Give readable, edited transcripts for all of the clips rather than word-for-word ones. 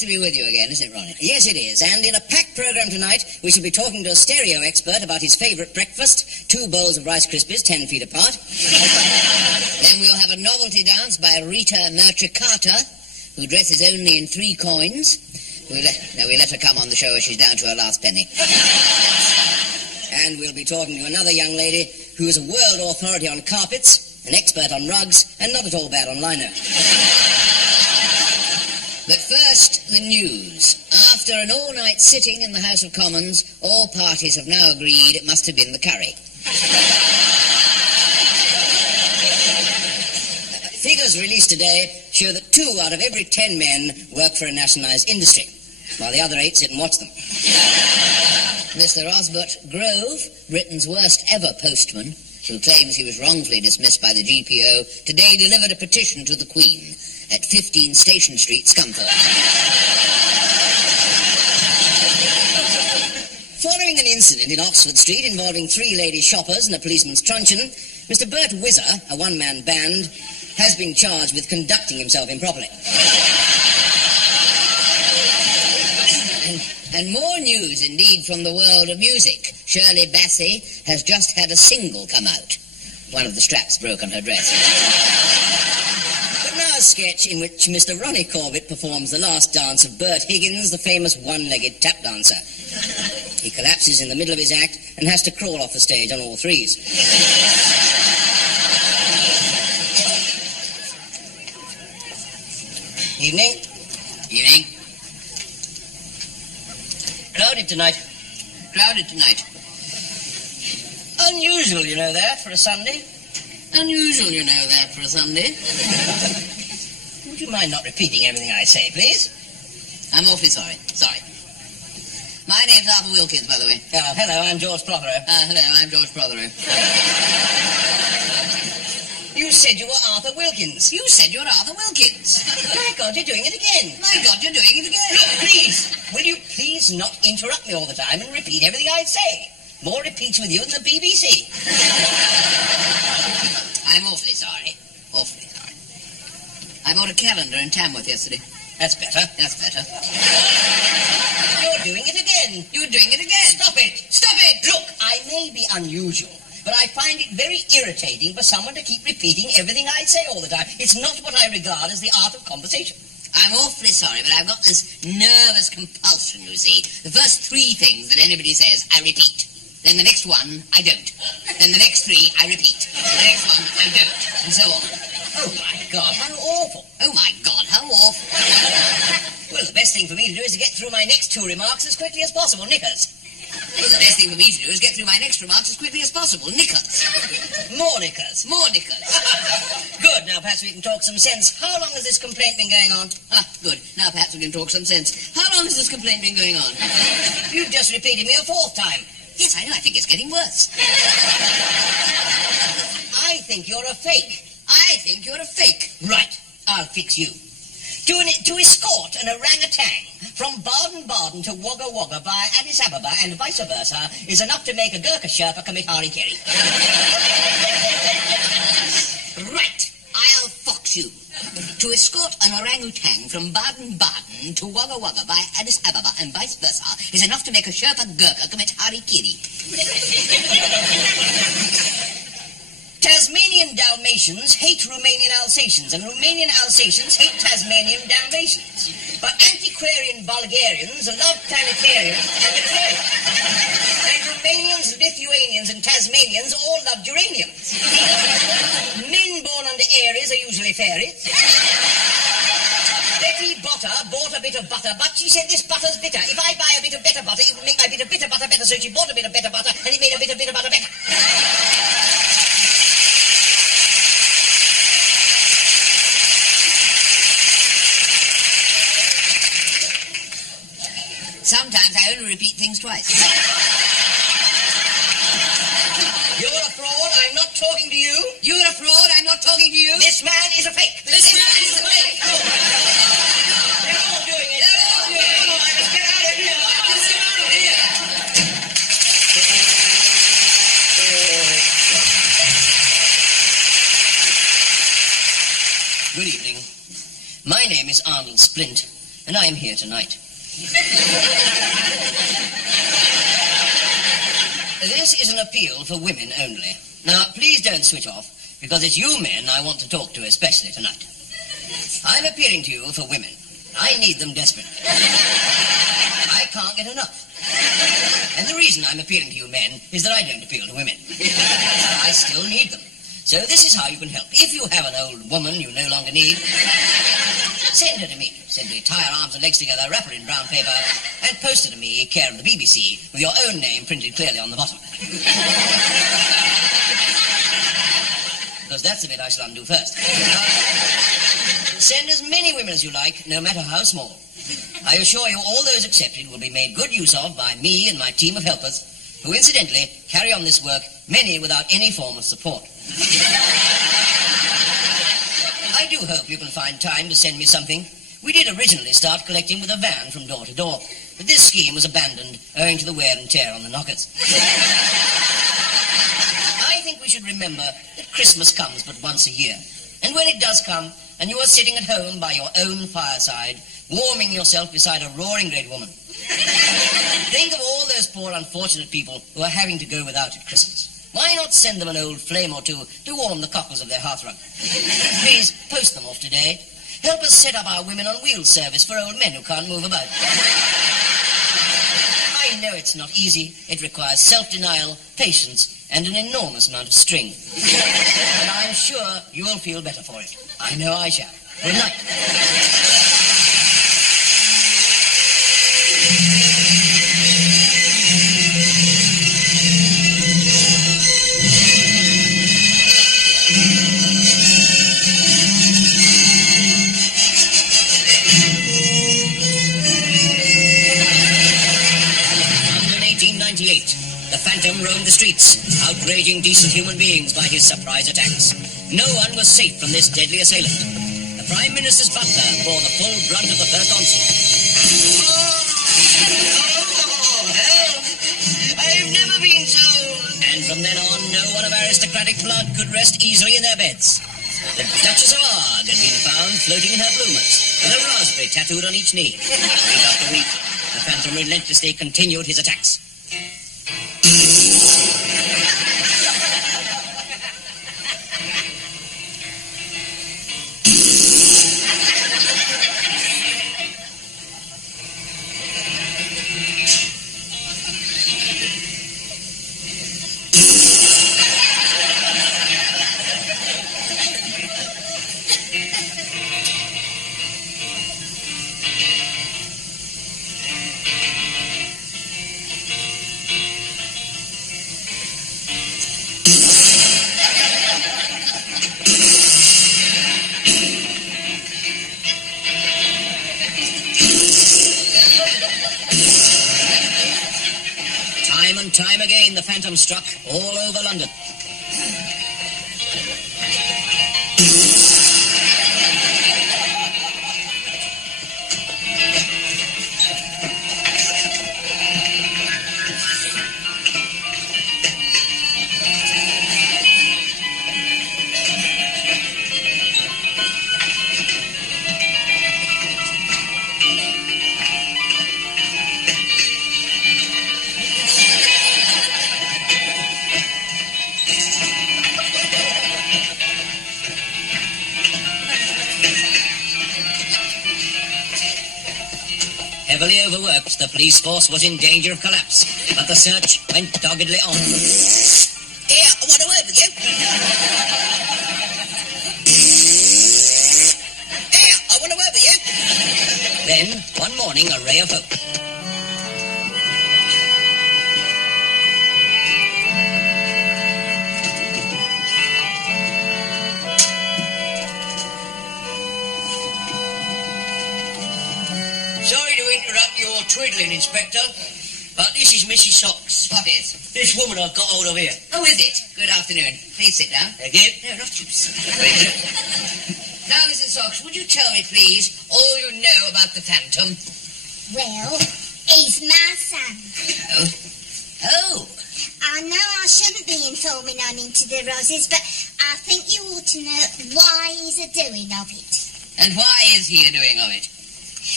to be with you again, isn't it, Ronnie? Yes, it is. And in a packed program tonight, we shall be talking to a stereo expert about his favourite breakfast, 2 bowls of Rice Krispies, 10 feet apart. Then we'll have a novelty dance by Rita Merchicata, who dresses only in 3 coins. We let her come on the show as she's down to her last penny. And we'll be talking to another young lady who is a world authority on carpets, an expert on rugs, and not at all bad on lino. But first, the news. After an all-night sitting in the House of Commons, all parties have now agreed it must have been the curry. Figures released today show that 2 out of every 10 men work for a nationalised industry, while the other 8 sit and watch them. Mr. Osbert Grove, Britain's worst ever postman, who claims he was wrongfully dismissed by the GPO, today delivered a petition to the Queen at 15 Station Street, Scunthorpe. Following an incident in Oxford Street involving 3 lady shoppers and a policeman's truncheon, Mr. Bert Whizzer, a one-man band, has been charged with conducting himself improperly. And more news, indeed, from the world of music. Shirley Bassey has just had a single come out. One of the straps broke on her dress. But now a sketch in which Mr. Ronnie Corbett performs the last dance of Bert Higgins, the famous one-legged tap dancer. He collapses in the middle of his act and has to crawl off the stage on all 3s. Evening. Evening. Crowded tonight. Crowded tonight. Unusual, you know that, for a Sunday. Unusual, you know that, for a Sunday. Would you mind not repeating everything I say, please? I'm awfully sorry. Sorry. My name's Arthur Wilkins, by the way. Oh, hello, I'm George Prothero. Hello, I'm George Prothero. You said you were Arthur Wilkins. You said you're Arthur Wilkins. My God, you're doing it again. My God, you're doing it again. Look, please, will you please not interrupt me all the time and repeat everything I say? More repeats with you than the BBC. I'm awfully sorry. Awfully sorry. I bought a calendar in Tamworth yesterday. That's better. That's better. You're doing it again. You're doing it again. Stop it. Stop it. Look, I may be unusual, but I find it very irritating for someone to keep repeating everything I say all the time. It's not what I regard as the art of conversation. I'm awfully sorry, but I've got this nervous compulsion, you see. The first 3 things that anybody says, I repeat. Then the next one, I don't. Then the next 3, I repeat. The next one, I don't. And so on. Oh, my God, how awful. Oh, my God, how awful. Well, the best thing for me to do is to get through my next 2 remarks as quickly as possible. Knickers. Well, the best thing for me to do is get through my next remarks as quickly as possible. Knickers. More knickers. More knickers. Good, now perhaps we can talk some sense. How long has this complaint been going on? Good. Now perhaps we can talk some sense. How long has this complaint been going on? You've just repeated me a 4th time. Yes, I know. I think it's getting worse. I think you're a fake. I think you're a fake. Right. I'll fix you. To escort an orangutan from Baden-Baden to Wagga Wagga via Addis Ababa and vice versa is enough to make a Gurkha Sherpa commit harikiri. Right. I'll fox you. To escort an orangutan from Baden-Baden to Wagga Wagga via Addis Ababa and vice versa is enough to make a Sherpa Gurkha commit harikiri. Tasmanian Dalmatians hate Romanian Alsatians, and Romanian Alsatians hate Tasmanian Dalmatians. But antiquarian Bulgarians love planetarians and aquariums. And Romanians, Lithuanians, and Tasmanians all love geraniums. Men born under Aries are usually fairies. Betty Botter bought a bit of butter, but she said this butter's bitter. If I buy a bit of better butter, it will make my bit of bitter butter better. So she bought a bit of better butter, and it made a bit of bitter butter better. Sometimes I only repeat things twice. You're a fraud. I'm not talking to you. You're a fraud. I'm not talking to you. This man is a fake. This man is a fake. Oh. They're all doing it. They're all doing it. Come on, let's get out of here. Let's get out of here. Good evening. My name is Arnold Splint, and I am here tonight. This is an appeal for women only. Now, please don't switch off, because it's you men I want to talk to especially tonight. I'm appealing to you for women. I need them desperately. I can't get enough. And the reason I'm appealing to you men is that I don't appeal to women. I still need them. So this is how you can help. If you have an old woman you no longer need, send her to me. Simply tie her arms and legs together, wrap her in brown paper, and post her to me, care of the BBC, with your own name printed clearly on the bottom. Because that's the bit I shall undo first. Send as many women as you like, no matter how small. I assure you all those accepted will be made good use of by me and my team of helpers, who incidentally carry on this work, many without any form of support. I do hope you can find time to send me something. We did originally start collecting with a van from door to door, but this scheme was abandoned owing to the wear and tear on the knockers. I think we should remember that Christmas comes but once a year, and when it does come, and you are sitting at home by your own fireside, warming yourself beside a roaring great woman, think of all those poor unfortunate people who are having to go without at Christmas. Why not send them an old flame or two to warm the cockles of their hearthrug? Please post them off today. Help us set up our women on wheels service for old men who can't move about. I know it's not easy. It requires self-denial, patience, and an enormous amount of string. And I'm sure you'll feel better for it. I know I shall. Good night. The Phantom roamed the streets, outraging decent human beings by his surprise attacks. No one was safe from this deadly assailant. The Prime Minister's butler bore the full brunt of the first onslaught. Oh, help! I've never been so... And from then on, no one of aristocratic blood could rest easily in their beds. The Duchess of Arg had been found floating in her bloomers, with a raspberry tattooed on each knee. Week after week, the Phantom relentlessly continued his attacks. Time again the Phantom struck all over London. Heavily overworked, the police force was in danger of collapse, but the search went doggedly on. Here, I want a word with you. Here, I want a word with you. Then, one morning, a ray of hope. Sorry to interrupt your twiddling, Inspector, but this is Mrs. Socks. What is? This woman I've got hold of here. Oh, is it? Good afternoon. Please sit down. Thank you. No, not you. Now, Mrs. Socks, would you tell me, please, all you know about the Phantom? Well, he's my son. Oh. I know I shouldn't be informing on into the roses, but I think you ought to know why he's a-doing of it. And why is he a-doing of it?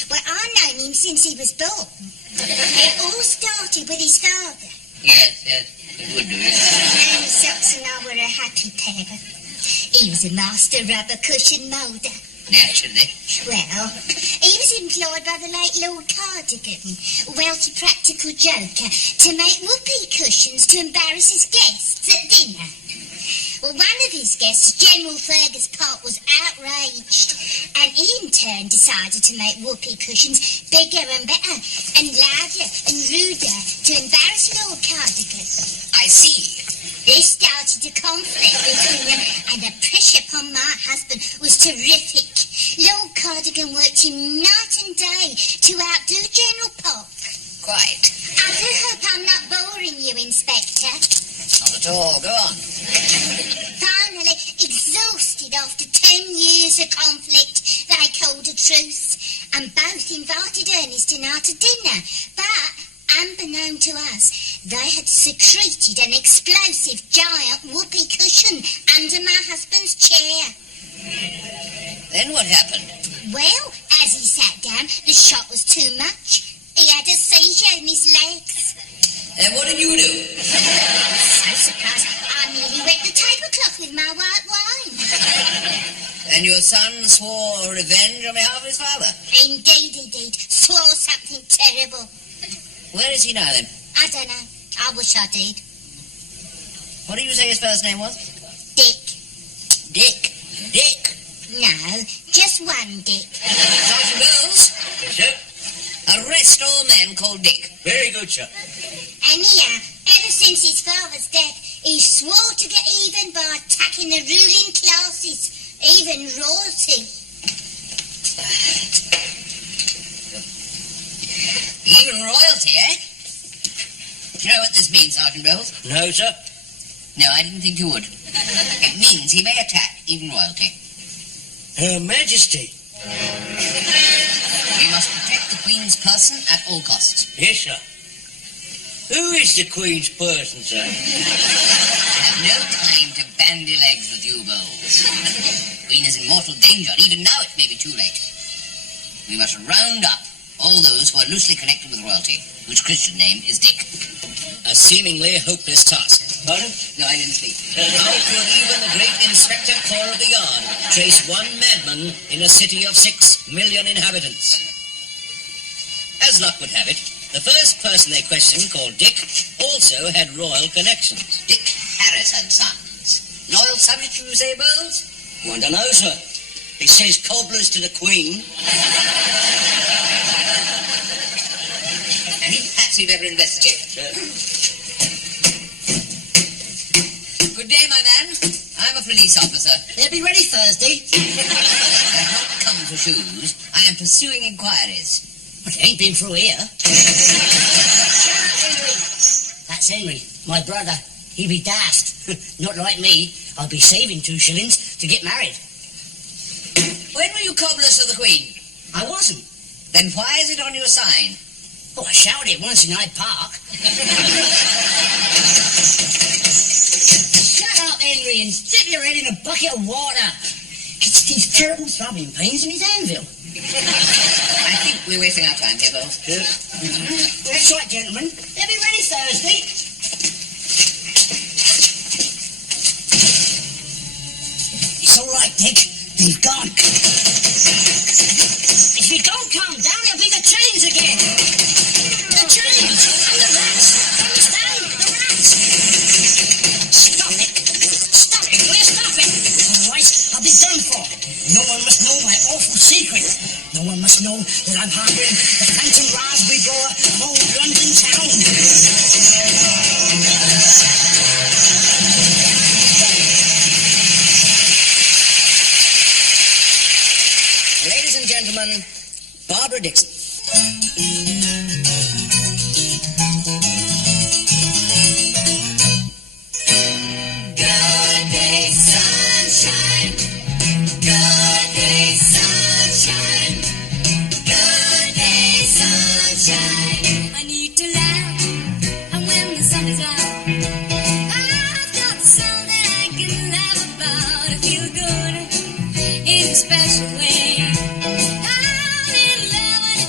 Well, I've known him since he was born. It all started with his father. Yes, it would do, yes. Nanny Socks and I were a happy pair. He was a master rubber cushion moulder. Naturally. Well, he was employed by the late Lord Cardigan, a wealthy practical joker, to make whoopee cushions to embarrass his guests at dinner. Well, one of his guests, General Fergus Park, was outraged, and he in turn decided to make whoopee cushions bigger and better, and louder and ruder to embarrass Lord Cardigan. I see. This started a conflict between them, and the pressure upon my husband was terrific. Lord Cardigan worked him night and day to outdo General Park. Quite. I do hope I'm not boring you, Inspector. Not at all. Go on. Finally, exhausted after 10 years of conflict, they called a truce, and both invited Ernest and I to dinner. But, unbeknown to us, they had secreted an explosive giant whoopee cushion under my husband's chair. Then what happened? Well, as he sat down, the shock was too much. He had a seizure in his legs. And what did you do? So surprised, I nearly wet the tablecloth with my white wine. And your son swore revenge on behalf of his father? Indeed he did. Swore something terrible. Where is he now, then? I don't know. I wish I did. What did you say his first name was? Dick. Dick. Dick. No, just one Dick. Sergeant Wells. Yes, sir. Arrest all men called Dick. Very good, sir. Anyhow, ever since his father's death, he swore to get even by attacking the ruling classes, even royalty. Even royalty, eh? Do you know what this means, Sergeant Wells? No, sir. No, I didn't think you would. It means he may attack even royalty. Her Majesty. We must protect the Queen's person at all costs. Yes, sir. Who is the Queen's person, sir? I have no time to bandy legs with you, Bowles. The Queen is in mortal danger, and even now it may be too late. We must round up all those who are loosely connected with royalty, whose Christian name is Dick. A seemingly hopeless task. Pardon? No, I didn't speak. How could even the great Inspector Corps of the Yard trace one madman in a city of 6 million inhabitants? As luck would have it, the first person they questioned, called Dick, also had royal connections. Dick Harris and Sons. Loyal subject, you say, Bowles? I don't know, sir. He says cobblers to the Queen. And he perhaps we better investigate. Good day, my man. I'm a police officer. They'll be ready Thursday. I have not come for shoes. I am pursuing inquiries. But it ain't been through here. That's Henry, my brother. He be daft. Not like me. I'll be saving 2 shillings to get married. When were you cobblers to the Queen? I wasn't. Then why is it on your sign? Oh, I shouted it once in Hyde Park. Shut up, Henry, and dip your head in a bucket of water. It's these terrible throbbing pains in his anvil. I think we're wasting our time here, Bowles. Yes. That's right, gentlemen. They'll be ready Thursday. It's all right, Dick. They've gone. If you don't calm down, it'll be the chains again. The chains and the rats. Understand? The rats. Stop it. Stop it. Will you stop it? Otherwise, I'll be done for. No one must know my awful secret. No one must know that I'm harboring the phantom raspberry blower of old London town. Ladies and gentlemen, Barbara Dixon. Good day, sunshine. Good day, sunshine. Good day, sunshine. I need to laugh, and when the sun is out, I've got something I can laugh about. I feel good in a special way. I'm in love and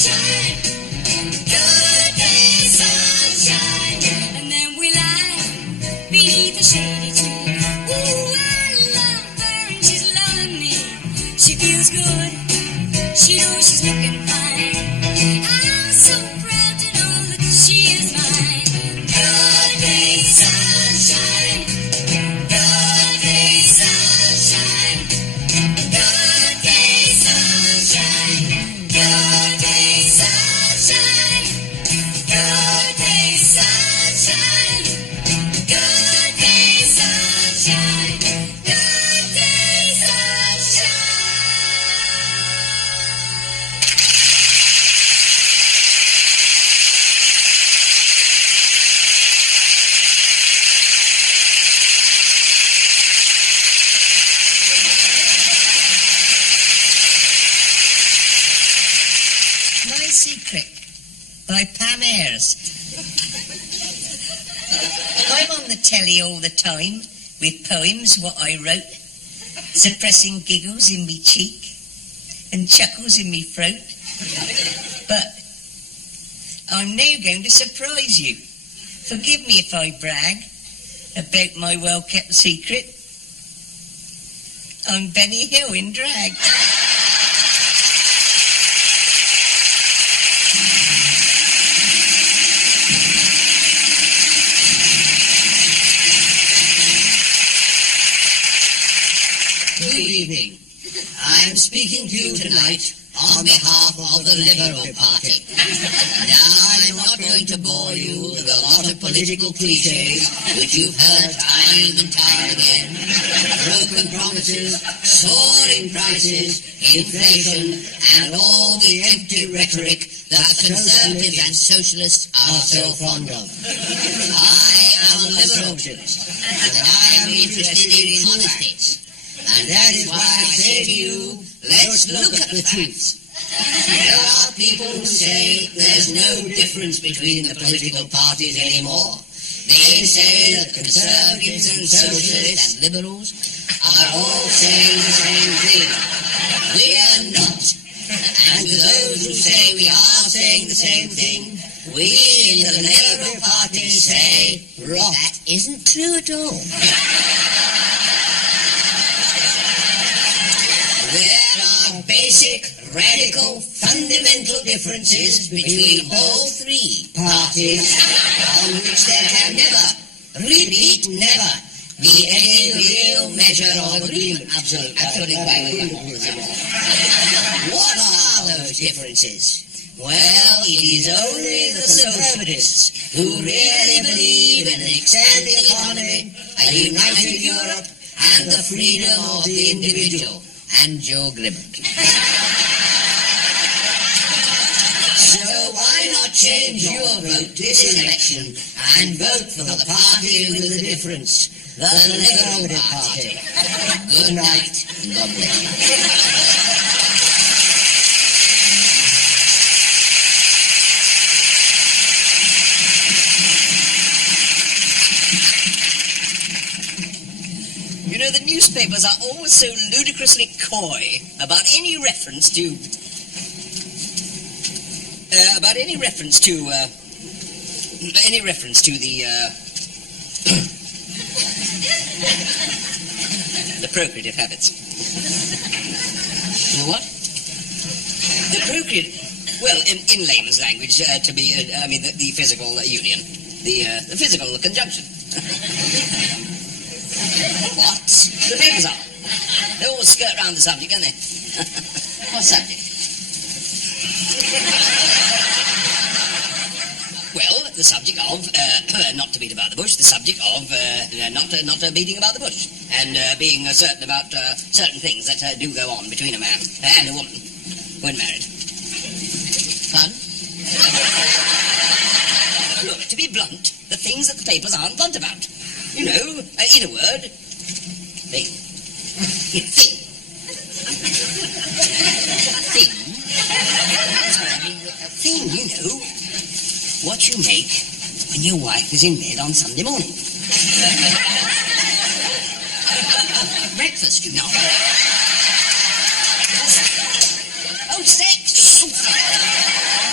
sunshine. Good day, sunshine. And then we lie beneath the shady tree. Ooh, I love her and she's loving me. She feels good. She knows she's looking fine. I'm so proud to know that she is mine. Good day, sunshine. Good day, sunshine. Good day, sunshine. Good day, sunshine. Good day, sunshine. Good day, sunshine. Good day, sunshine. My Secret by Pam Ayres. I'm on the telly all the time with poems what I wrote, suppressing giggles in me cheek and chuckles in me throat. But I'm now going to surprise you. Forgive me if I brag about my well-kept secret. I'm Benny Hill in drag. Good evening. I'm speaking to you tonight on behalf of the Liberal Party. Now, I'm not going to bore you with a lot of political cliches which you've heard time and time again. Broken promises, soaring prices, inflation, and all the empty rhetoric that Conservatives and Socialists are so fond of. I am a Liberal, and I am interested in honesty. And that is why I say to you, let's look at the facts. There are people who say there's no difference between the political parties anymore. They say that Conservatives and Socialists and Liberals are all saying the same thing. We are not. And to those who say we are saying the same thing, we in the Liberal Party say, rot. That isn't true at all. There are basic, radical, fundamental differences between all three parties on which there can never, repeat never, be any real measure of agreement. Absolutely. What are those differences? Well, it is only the Conservatives who really believe in an expanding economy, a united Europe, and the freedom of the individual. And Joe Grimmett. So why not change your vote this election and vote for the party with the difference, the Liberal Party? Good night and God bless you. You know, the newspapers are always so ludicrously coy about any reference to... the procreative habits. The what? The procreative... Well, in layman's language, the physical union. The physical conjunction. What? The papers are. They all skirt round the subject, don't they? What subject? Well, the subject of, not to beat about the bush, the subject of not beating about the bush, and being certain about certain things that do go on between a man and a woman when married. Fun? Look, to be blunt, the things that the papers aren't blunt about. You know, in a word, thing. Thing? Thing, you know. What you make when your wife is in bed on Sunday morning. Breakfast, you know. Oh, sex!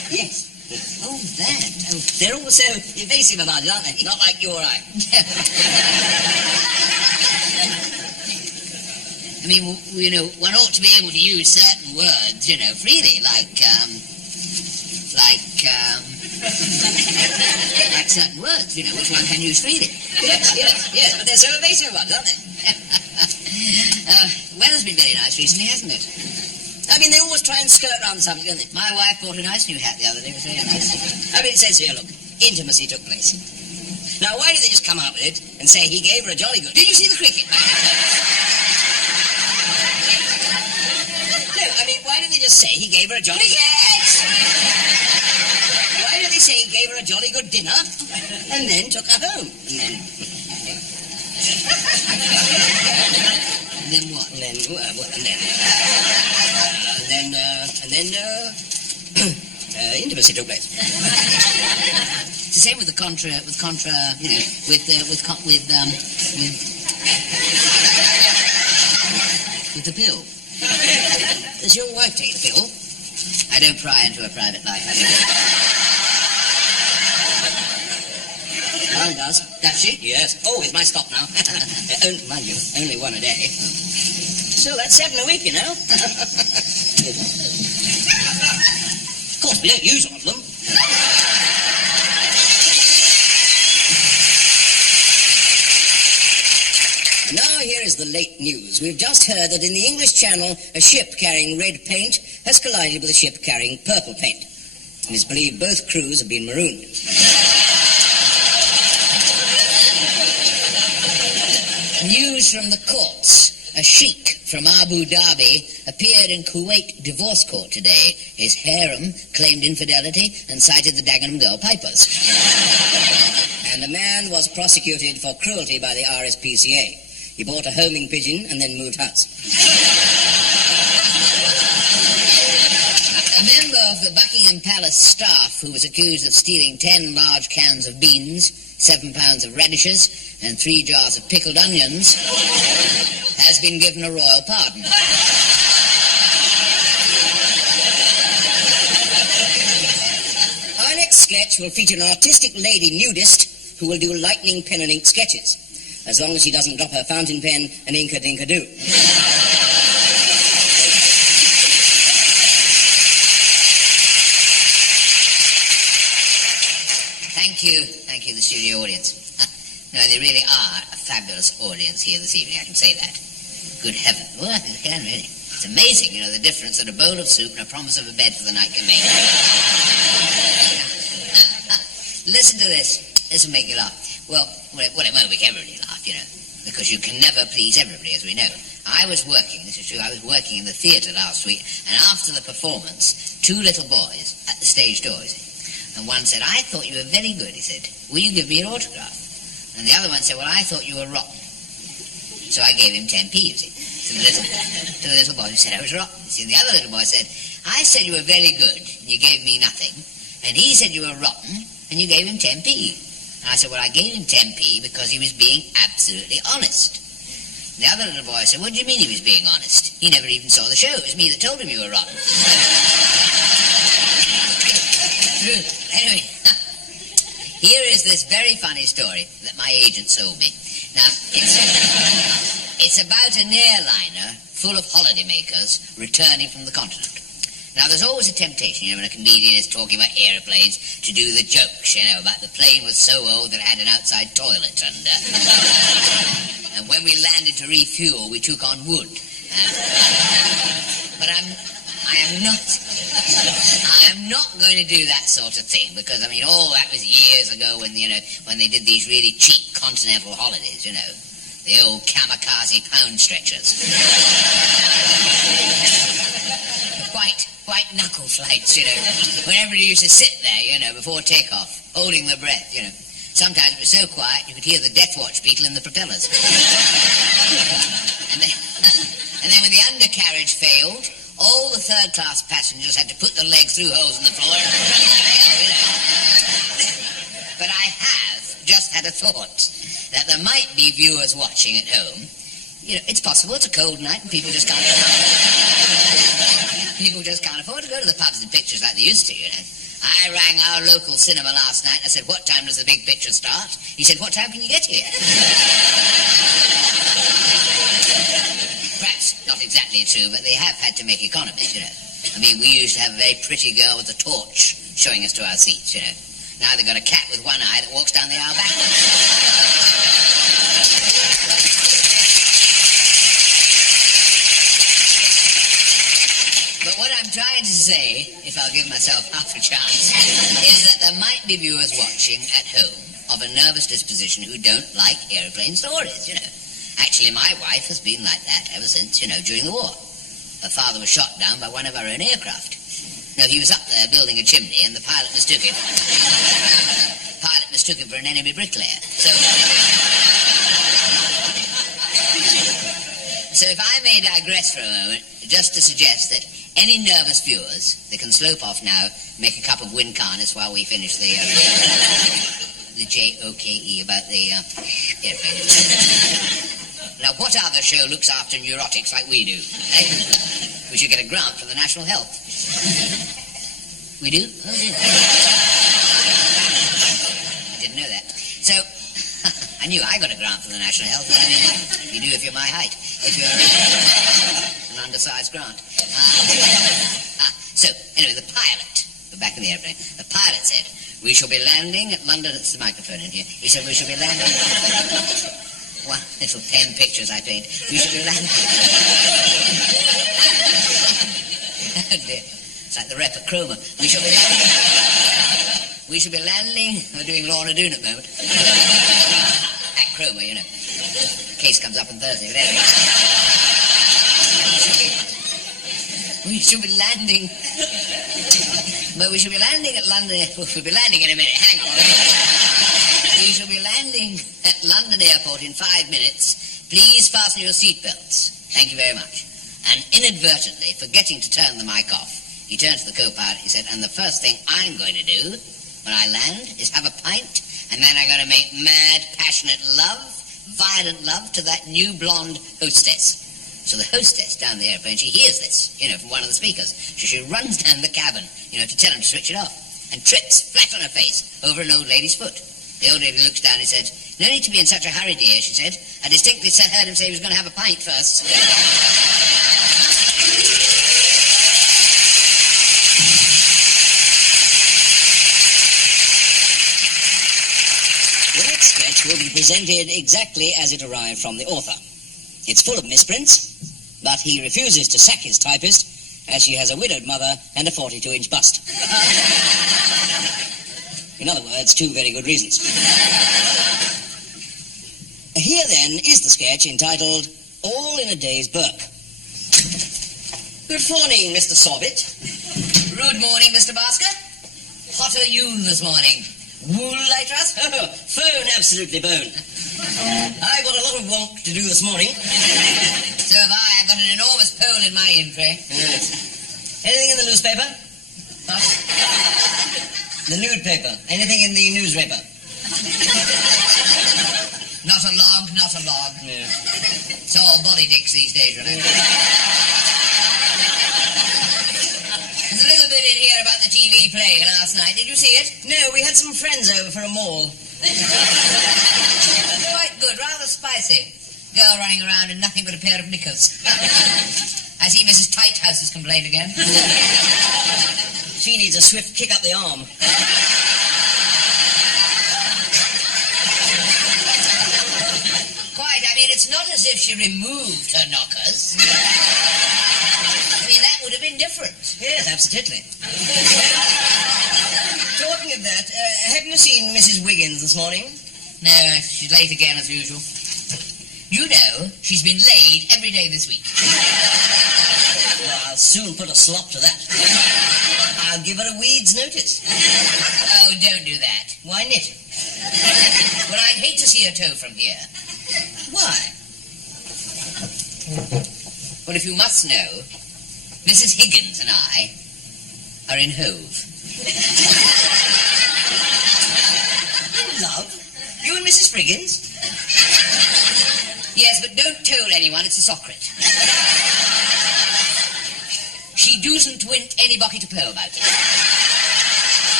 They're all so evasive about it, aren't they? Not like you or I. I mean, one ought to be able to use certain words, freely, like certain words, which one can use freely. Yes, but they're so evasive about it, aren't they? Weather's been very nice recently, hasn't it? I mean, they always try and skirt around the subject, don't they? My wife bought a nice new hat the other day. It was very nice. I mean, it says here, look, intimacy took place. Now, why did they just come out with it and say he gave her a jolly good... Did you see the cricket? No, I mean, why did they just say he gave her a jolly... Cricket! Why did they say he gave her a jolly good dinner and then took her home? And then what? And then intimacy took place. It's the same with the with the pill. Does your wife take the pill? I don't pry into her private life. Mine does. Does she? Yes. Oh, it's my stop now. Mind you, only one a day. So that's 7 a week, Of course, we don't use all of them. And now here is the late news. We've just heard that in the English Channel, a ship carrying red paint has collided with a ship carrying purple paint. It is believed both crews have been marooned. News from the courts. A sheikh from Abu Dhabi appeared in Kuwait divorce court today. His harem claimed infidelity and cited the Dagenham Girl Pipers. And a man was prosecuted for cruelty by the RSPCA. He bought a homing pigeon and then moved house. A member of the Buckingham Palace staff who was accused of stealing 10 large cans of beans, 7 pounds of radishes, and 3 jars of pickled onions has been given a royal pardon. Our next sketch will feature an artistic lady nudist who will do lightning pen and ink sketches, as long as she doesn't drop her fountain pen and ink-a-dink-a-doo. Thank you, the studio audience. No, they really are a fabulous audience here this evening, I can say that. Good heaven. Well, I can, really. It's amazing, the difference that a bowl of soup and a promise of a bed for the night can make. Listen to this. This will make you laugh. Well, it won't make everybody laugh, because you can never please everybody, as we know. This is true, I was working in the theatre last week, and after the performance, 2 little boys at the stage door, and one said, "I thought you were very good," he said. "Will you give me your autograph?" And the other one said, "Well, I thought you were rotten." So I gave him 10p, you see, to the little boy who said I was rotten. You see, and the other little boy said, "I said you were very good, and you gave me nothing. And he said you were rotten, and you gave him 10p. And I said, "Well, I gave him 10p because he was being absolutely honest." And the other little boy said, "What do you mean he was being honest? He never even saw the show. It was me that told him you were rotten." Anyway, here is this very funny story that my agent told me. Now, it's about an airliner full of holidaymakers returning from the continent. Now, there's always a temptation, when a comedian is talking about airplanes, to do the jokes, about the plane was so old that it had an outside toilet, and when we landed to refuel, we took on wood. But I am not going to do that sort of thing, because, all that was years ago when they did these really cheap continental holidays, the old kamikaze pound stretchers. Quite knuckle flights, when everybody used to sit there, before takeoff, holding their breath, Sometimes it was so quiet you could hear the death watch beetle in the propellers. and then when the undercarriage failed, all the third-class passengers had to put their legs through holes in the floor. But I have just had a thought that there might be viewers watching at home. It's possible it's a cold night and people just can't afford to go to the pubs and pictures like they used to, I rang our local cinema last night. I said, what time does the big picture start? He said, what time can you get here? Perhaps not exactly true, but they have had to make economies, you know. I mean, we used to have a very pretty girl with a torch showing us to our seats, you know. Now they've got a cat with one eye that walks down the aisle backwards. But what I'm trying to say, if I'll give myself half a chance, is that there might be viewers watching at home of a nervous disposition who don't like aeroplane stories, you know. Actually, my wife has been like that ever since, you know, during the war. Her father was shot down by one of our own aircraft. No, he was up there building a chimney, and the pilot mistook him. For an enemy bricklayer. So if I may digress for a moment, just to suggest that any nervous viewers, they can slope off now, make a cup of Wincarnis while we finish the JOKE about the airplane. Now, what other show looks after neurotics like we do? Eh? We should get a grant from the National Health. We do? Oh, dear. I didn't know that. So, I knew I got a grant from the National Health. I mean, you do if you're my height. If you're an undersized grant. So, anyway, the pilot, we're back in the airplane, the pilot said, we shall be landing at London, it's the microphone in here, he said we shall be landing, one little pen pictures I paint, we shall be landing, oh dear, it's like the rep at Cromer, we shall be landing, we're doing Lorna Doone at the moment, at Cromer, you know, case comes up on Thursday, but anyway. We shall be landing. But we shall be landing at London. We'll be landing in a minute. Hang on. We shall be landing at London Airport in 5 minutes. Please fasten your seatbelts. Thank you very much. And inadvertently, forgetting to turn the mic off, he turned to the co-pilot. He said, and the first thing I'm going to do when I land is have a pint, and then I'm going to make mad, passionate love, violent love to that new blonde hostess. So the hostess down the airplane, she hears this, you know, from one of the speakers. So she runs down the cabin, you know, to tell him to switch it off, and trips flat on her face over an old lady's foot. The old lady looks down and said, no need to be in such a hurry, dear, she said. I distinctly heard him say he was going to have a pint first. The next sketch will be presented exactly as it arrived from the author. It's full of misprints, but he refuses to sack his typist, as she has a widowed mother and a 42-inch bust. In other words, two very good reasons. Here, then, is the sketch entitled All in a Day's Burke. Good morning, Mr. Sorbet. Good morning, Mr. Basker. What are you this morning? Wool, I trust? Oh, phone absolutely bone. I've got a lot of wonk to do this morning. So have I. I've got an enormous pole in my in tray. Yes. Anything in the newspaper? What? The nude paper. Anything in the newspaper? Not a log, not a log. Yeah. It's all body dicks these days, you know. There's a little bit in here about the TV play last night. Did you see it? No, we had some friends over for a maul. Quite good, rather spicy. Girl running around in nothing but a pair of knickers. I see Mrs. Tighthouse has complained again. She needs a swift kick up the arm. Quite, I mean, it's not as if she removed her knockers. I mean, that would have been different. Yes, absolutely. Talking of that, have you seen Mrs. Wiggins this morning? No, she's late again as usual. You know, she's been laid every day this week. Well, I'll soon put a slop to that. I'll give her a weed's notice. Oh, don't do that. Why not? Well, I'd hate to see her toe from here. Why? Well, if you must know, Mrs. Higgins and I are in Hove. Love? You and Mrs. Friggins? Yes, but don't tell anyone, it's a secret. She doesn't want anybody to know about it.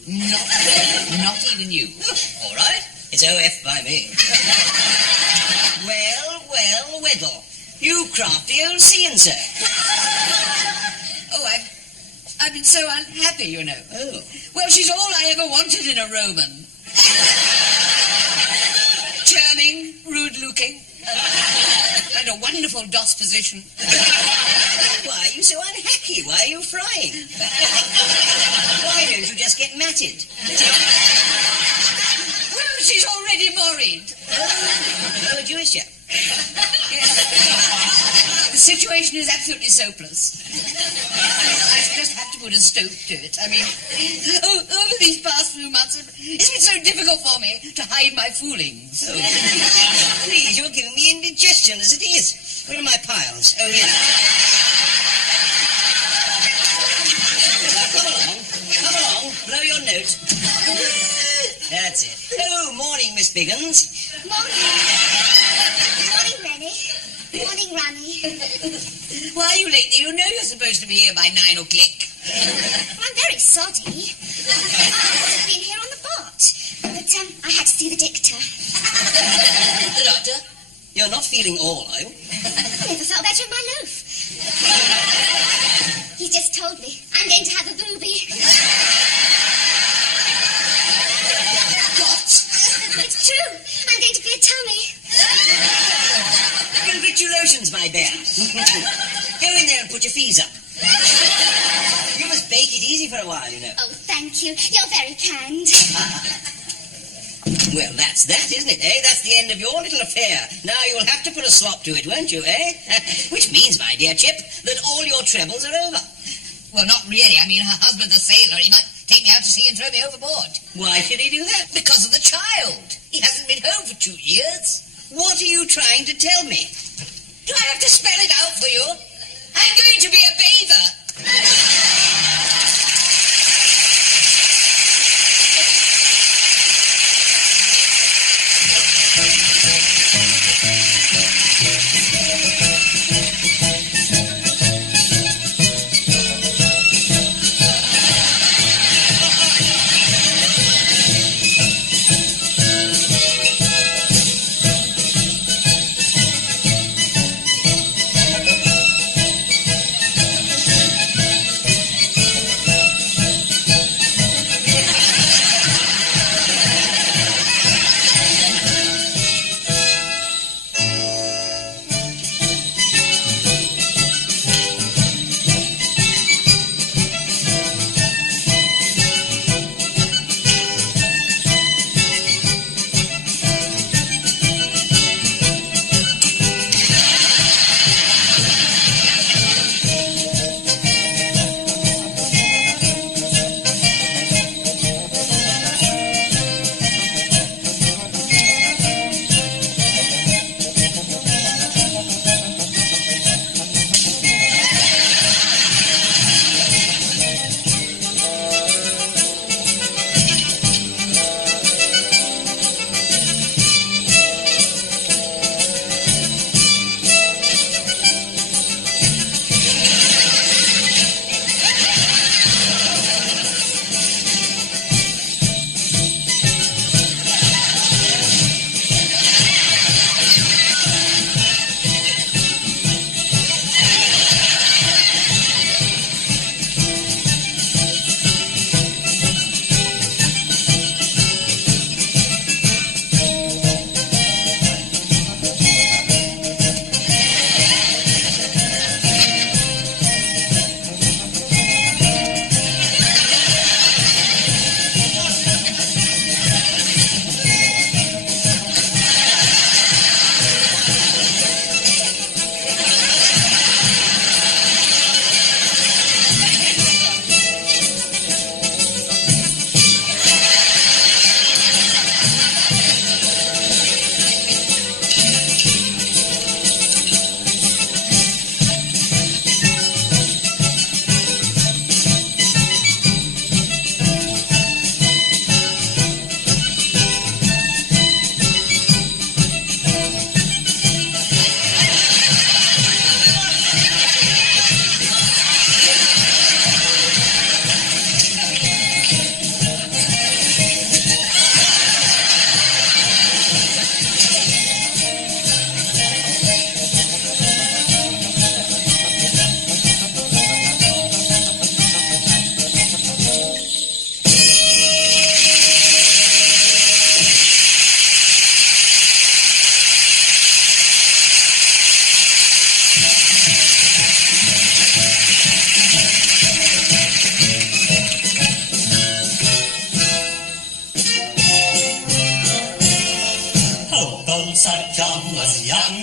Not even you. All right. It's OF by me. Well, Weddle. You crafty old see-and-so. Oh, I've been so unhappy, you know. Oh. Well, she's all I ever wanted in a Roman. Charming, rude-looking, and a wonderful disposition. Why are you so unhacky? Why are you frying? Why don't you just get matted? Well, she's already married. Oh, a Jewish chap. The situation is absolutely hopeless. I just have to put a stop to it. I mean, over these past few months, it's been so difficult for me to hide my foolings. Oh. Please, you're giving me indigestion as it is. Where are my piles? Oh, yeah. Come along, blow your note. That's it. Oh, morning, Miss Biggins. Morning, Rennie. Morning, Ronnie. Why are you late? You know you're supposed to be here by 9 o'clock. I'm very sorry. I've been here on the boat, but I had to see the doctor. The doctor? You're not feeling all, are you? I never felt better in my life. He just told me I'm going to have a booby. What? It's true. I'm going to be a tummy. Congratulations, my bear. Go in there and put your fees up. You must bake it easy for a while, you know. Oh, thank you. You're very kind. Well, that's that, isn't it, eh? That's the end of your little affair. Now you'll have to put a slop to it, won't you, eh? Which means, my dear chip, that all your troubles are over. Well, not really. I mean, her husband's a sailor. He might take me out to sea and throw me overboard. Why should he do that? Because of the child. He hasn't been home for 2 years. What are you trying to tell me? Do I have to spell it out for you? I'm going to be a bather.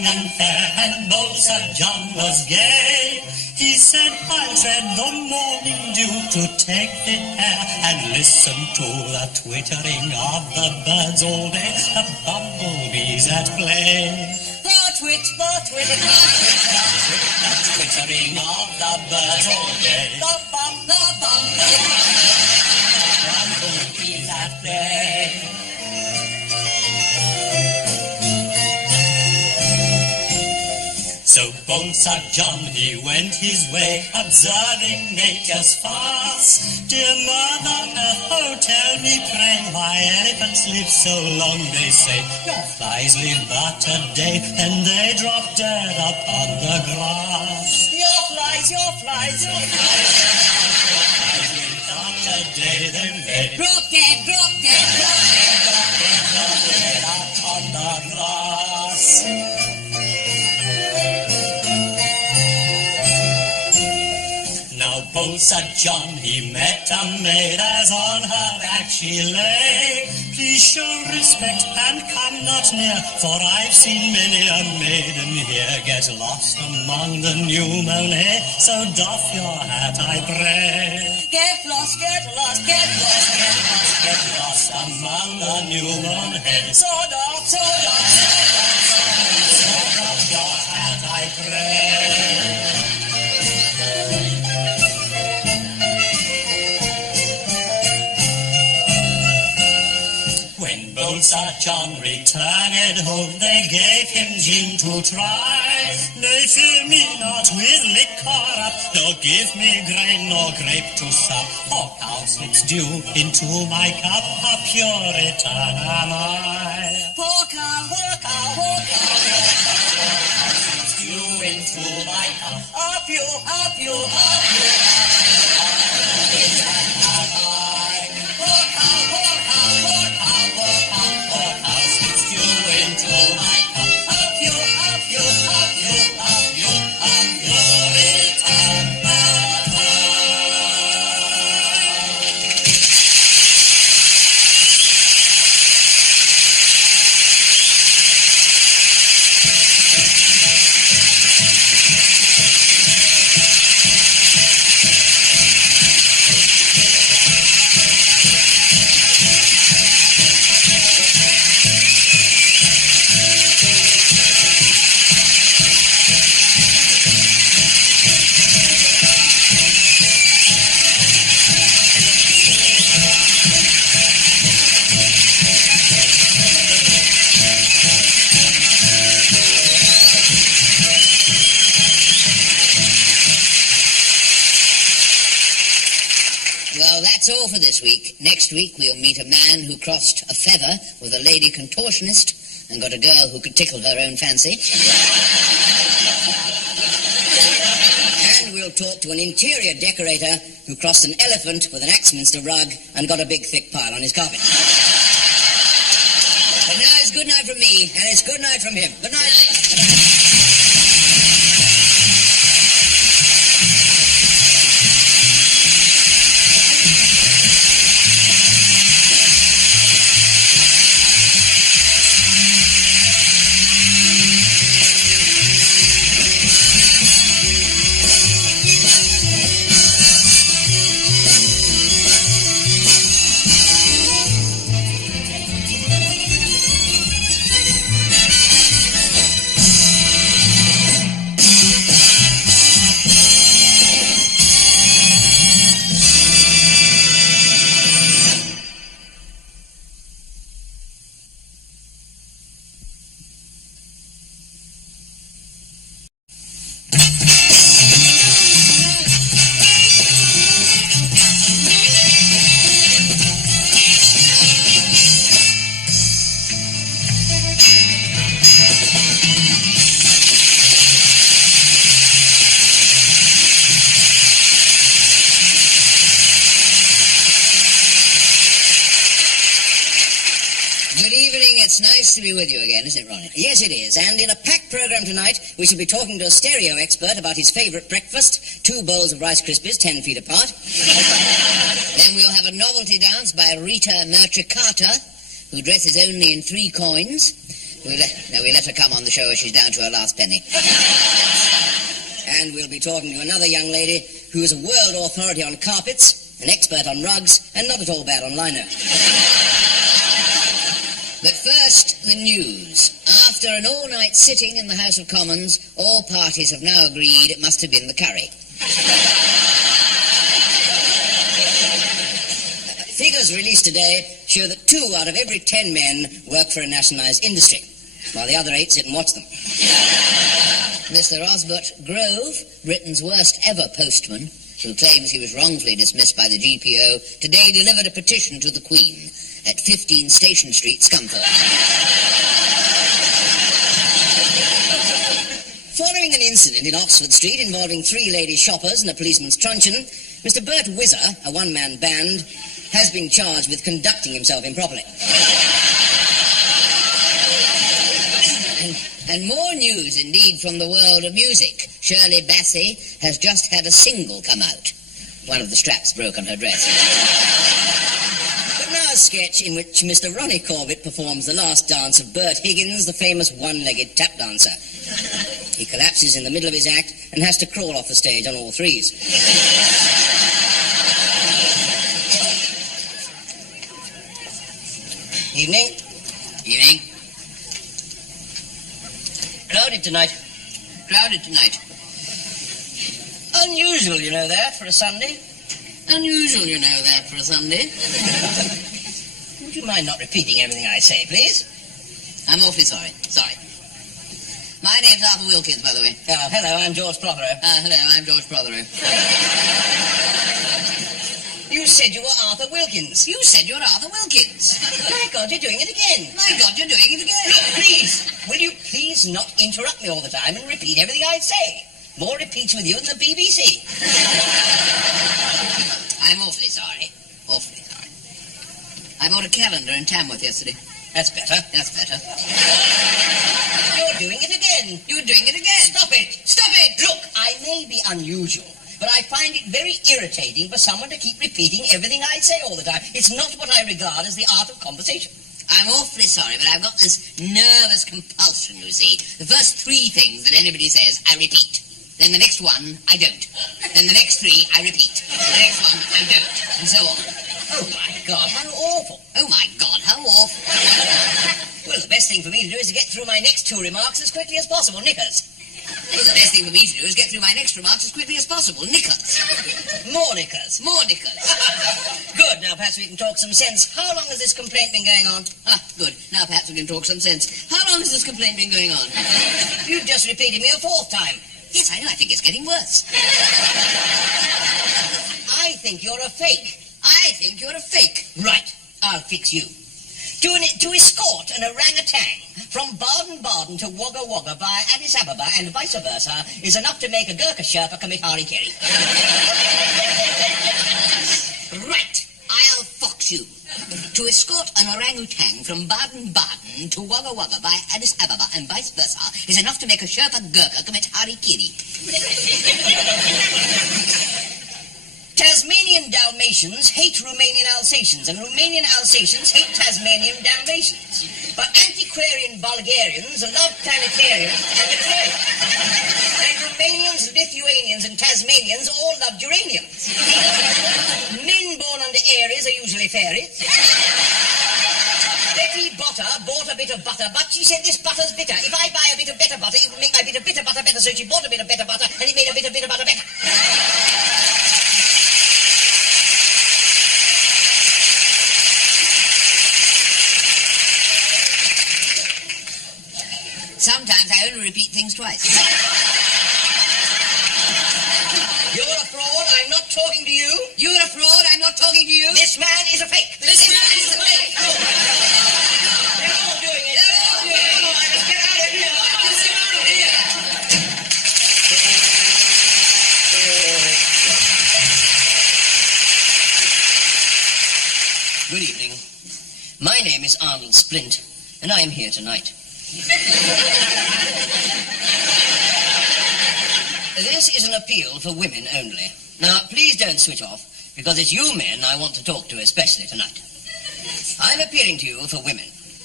and fair, and bold Sir John was gay. He said, I'll tread the morning dew to take the air and listen to the twittering of the birds all day, the bumblebees at play. The twit, the Twittering of the birds all day, the bumblebees at play. So bold Sir John, he went his way, observing nature's farce. Dear Mother Earth, oh tell me pray, why elephants live so long, they say. Your flies live but a day, and they drop dead upon the grass. Your flies, your flies, your flies. Live but a day, then they Drop dead, drop dead, drop dead. drop dead upon the grass. Now bold Sir John, he met a maid, as on her back she lay. Please show respect and come not near, for I've seen many a maiden here get lost among the new mown hay. So doff your hat, I pray. Get lost, get lost, get lost, get lost, Get lost among the new mown hay. so doff, so doff, So doff your hat, I pray. When bold Sir John returned home, they gave him gin to try. Nay, fill me not with liquor up, nor give me grain nor grape to sup. For cowslips dew into my cup, a Puritan am I. poor cow, poor cow, poor cow. Dew into my cup, Up you, up you, up you. Puritan am I. Poor cow, poor cow, poor cow, poor cow. For cowslips dew into my cup, Up you, up you, up you, up you, up you. Puritan am I. Well, that's all for this week. Next week we'll meet a man who crossed a feather with a lady contortionist and got a girl who could tickle her own fancy. And we'll talk to an interior decorator who crossed an elephant with an Axminster rug and got a big thick pile on his carpet. But now it's good night from me. And it's good night from him. Good night. Good night. Good evening. It's nice to be with you again, isn't it, Ronnie? Yes, it is. And in a packed program tonight, we shall be talking to a stereo expert about his favourite breakfast, 2 bowls of Rice Krispies, 10 feet apart. Then we'll have a novelty dance by Rita Merchicata, who dresses only in 3 coins. We let her come on the show as she's down to her last penny. And we'll be talking to another young lady who is a world authority on carpets, an expert on rugs, and not at all bad on lino. But first, the news. After an all-night sitting in the House of Commons, all parties have now agreed it must have been the curry. Figures released today show that 2 out of every 10 men work for a nationalised industry, while the other 8 sit and watch them. Mr. Osbert Grove, Britain's worst ever postman, who claims he was wrongfully dismissed by the GPO, today delivered a petition to the Queen at 15 Station Street, Scunthorpe. Following an incident in Oxford Street involving 3 lady shoppers and a policeman's truncheon, Mr. Bert Whizzer, a one-man band, has been charged with conducting himself improperly. And more news indeed from the world of music. Shirley Bassey has just had a single come out. One of the straps broke on her dress. But now a sketch in which Mr. Ronnie Corbett performs the last dance of Bert Higgins, the famous one-legged tap dancer. He collapses in the middle of his act and has to crawl off the stage on all 3s. Evening. Evening. Crowded tonight. Crowded tonight. Unusual, you know that, for a Sunday. Unusual, you know that, for a Sunday. Would you mind not repeating everything I say, please? I'm awfully sorry. Sorry. My name's Arthur Wilkins, by the way. Oh, hello, I'm George Prothero. Hello, I'm George Prothero. You said you were Arthur Wilkins. You said you're Arthur Wilkins. My God, you're doing it again. My God, you're doing it again. Look, please, will you please not interrupt me all the time and repeat everything I say? More repeats with you than the BBC. I'm awfully sorry. Awfully sorry. I bought a calendar in Tamworth yesterday. That's better. That's better. You're doing it again. You're doing it again. Stop it. Stop it. Look, I may be unusual, but I find it very irritating for someone to keep repeating everything I say all the time. It's not what I regard as the art of conversation. I'm awfully sorry, but I've got this nervous compulsion, you see. The first 3 things that anybody says, I repeat. Then the next one, I don't. Then the next 3, I repeat. The next one, I don't. And so on. Oh, my God, how awful. Oh, my God, how awful. Well, the best thing for me to do is to get through my next 2 remarks as quickly as possible. Knickers. Well, the best thing for me to do is get through my next remarks as quickly as possible. Knickers. More knickers. More knickers. Good, now perhaps we can talk some sense. How long has this complaint been going on? Good. Now perhaps we can talk some sense. How long has this complaint been going on? You've just repeated me a 4th time. Yes, I know. I think it's getting worse. I think you're a fake. I think you're a fake. Right, I'll fix you. To escort an orangutan from Baden-Baden to Wagga Wagga via Addis Ababa and vice versa is enough to make a Gurkha Sherpa commit harikiri. Right, I'll fox you. To escort an orangutan from Baden-Baden to Wagga Wagga via Addis Ababa and vice versa is enough to make a Sherpa Gurkha commit harikiri. Tasmanian Dalmatians hate Romanian Alsatians, and Romanian Alsatians hate Tasmanian Dalmatians. But antiquarian Bulgarians love planetarians and aquariums. And Romanians, Lithuanians, and Tasmanians all love geraniums. Men born under Aries are usually fairies. Betty Botter bought a bit of butter, but she said this butter's bitter. If I buy a bit of better butter, it will make my bit of bitter butter better, so she bought a bit of better butter, and it made a bit of bitter butter better. Sometimes I only repeat things twice. You're a fraud. I'm not talking to you. You're a fraud. I'm not talking to you. This man is a fake. This man is a fake. No. They're all doing it. They're all doing it. Come on, let's get out of here. Let's get out of here. Good evening. My name is Arnold Splint, and I am here tonight. This is an appeal for women only. Now, please don't switch off, because it's you men I want to talk to especially tonight. I'm appealing to you for women.